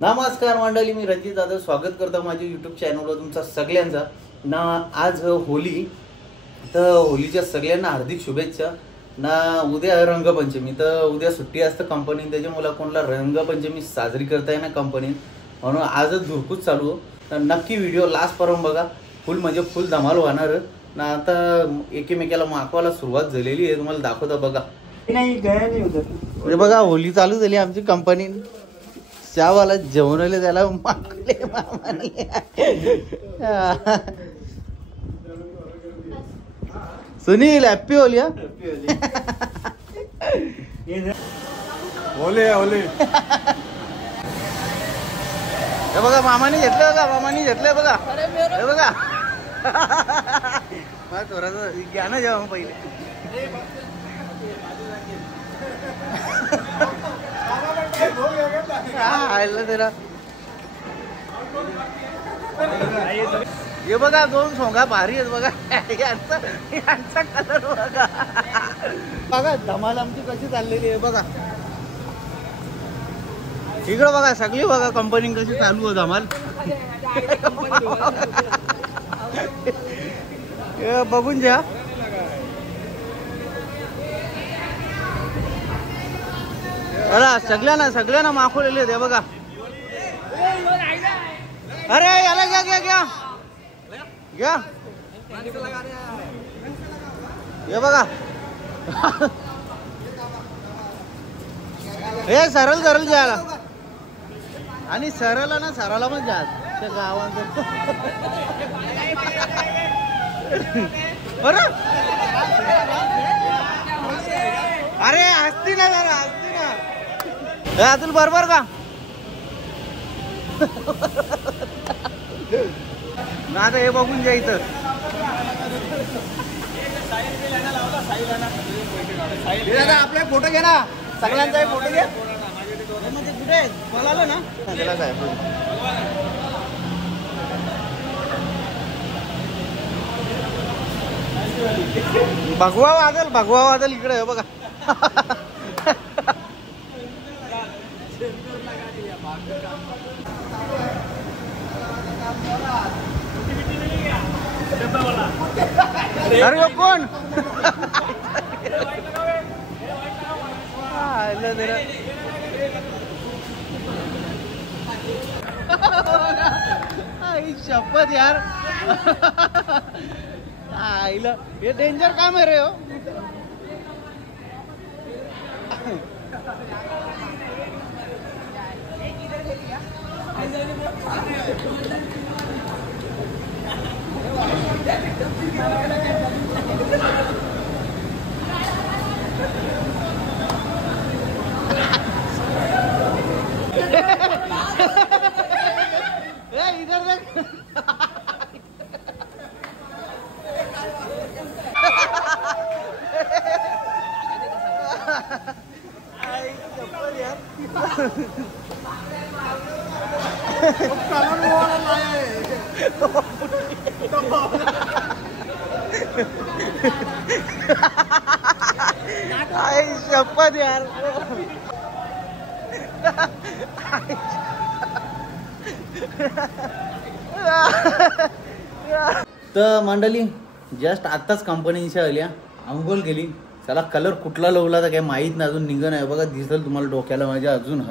नमस्कार मंडळी, मी रणजित दादा स्वागत करतो माझ्या यूट्यूब चॅनलवर तुमचा सगळ्यांचा ना। आज होली, तर होलीच्या सगळ्यांना हार्दिक शुभेच्छा ना। उद्या रंगपंचमी, तर उद्या सुट्टी असतं कंपनीत, त्याच्यामुळे कोणाला रंगपंचमी साजरी करता येणार कंपनीत, म्हणून आजच धुरकूच चालू हो। तर नक्की व्हिडिओ लास्ट पर्यंत बघा, फुल म्हणजे फुल धमाल होणार ना। आता एकमेकाला माखवायला सुरुवात झालेली आहे, तुम्हाला दाखवतो बघा। नाही गया नाही होत बघा, होली चालू झाली आमची कंपनी। चहावाला जेवणाले त्याला मागले मामाने। सुनील हॅप्पी होली। ओले ओले हे बघा मामाने घेतलं, बघा मामाने घेतलंय बघा, हे बघा। मला थोडंसं घ्या ना जेव्हा पहिले। तेरा हे बघा, दोन सोंगा भारी आहेत बघा। यांचा कलर बघा, बघा धमाल आमची कशी चाललेली आहे बघा। इकडं बघा, सगळी बघा कंपनी कशी चालू आहे धमाल। बघून घ्या। सगळ्यांना माखवलेले ते बघा। अरे याला घ्या घ्या घ्या घ्या, हे बघा। हे सरळ सरळ घ्यायला, आणि सरळला ना सरळला पण घ्या त्या गावात। अरे हसती ना जरा, हसती ना। हे अतुल बरोबर का ना? आता हे बघून घ्या इथं। आपले फोटो घे ना, सगळ्यांचा फोटो घे। कुठे बोलालो ना त्याला काय भगवा वादल इकडे आहे बघा। अरे कोण शपथ यार, आईला हे डेंजर काम आहे रे हो। इधर देख, शपथ यार। तर मंडळी, जस्ट आत्ताच कंपनीच्या आल्या, अंघोळ केली। चला, कलर कुठला लावला तर काय माहीत नाही, अजून निघन आहे बघा, दिसेल तुम्हाला डोक्याला माझ्या अजून।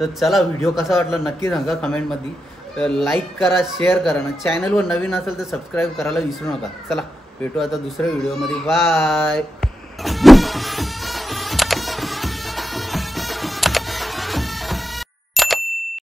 तर चला, व्हिडिओ कसा वाटला नक्की सांगा कमेंटमध्ये। तर लाईक करा, शेअर करा ना। चॅनलवर नवीन असेल तर सबस्क्राईब करायला विसरू नका। चला, भेटू आता दुसऱ्या व्हिडिओमध्ये, बाय।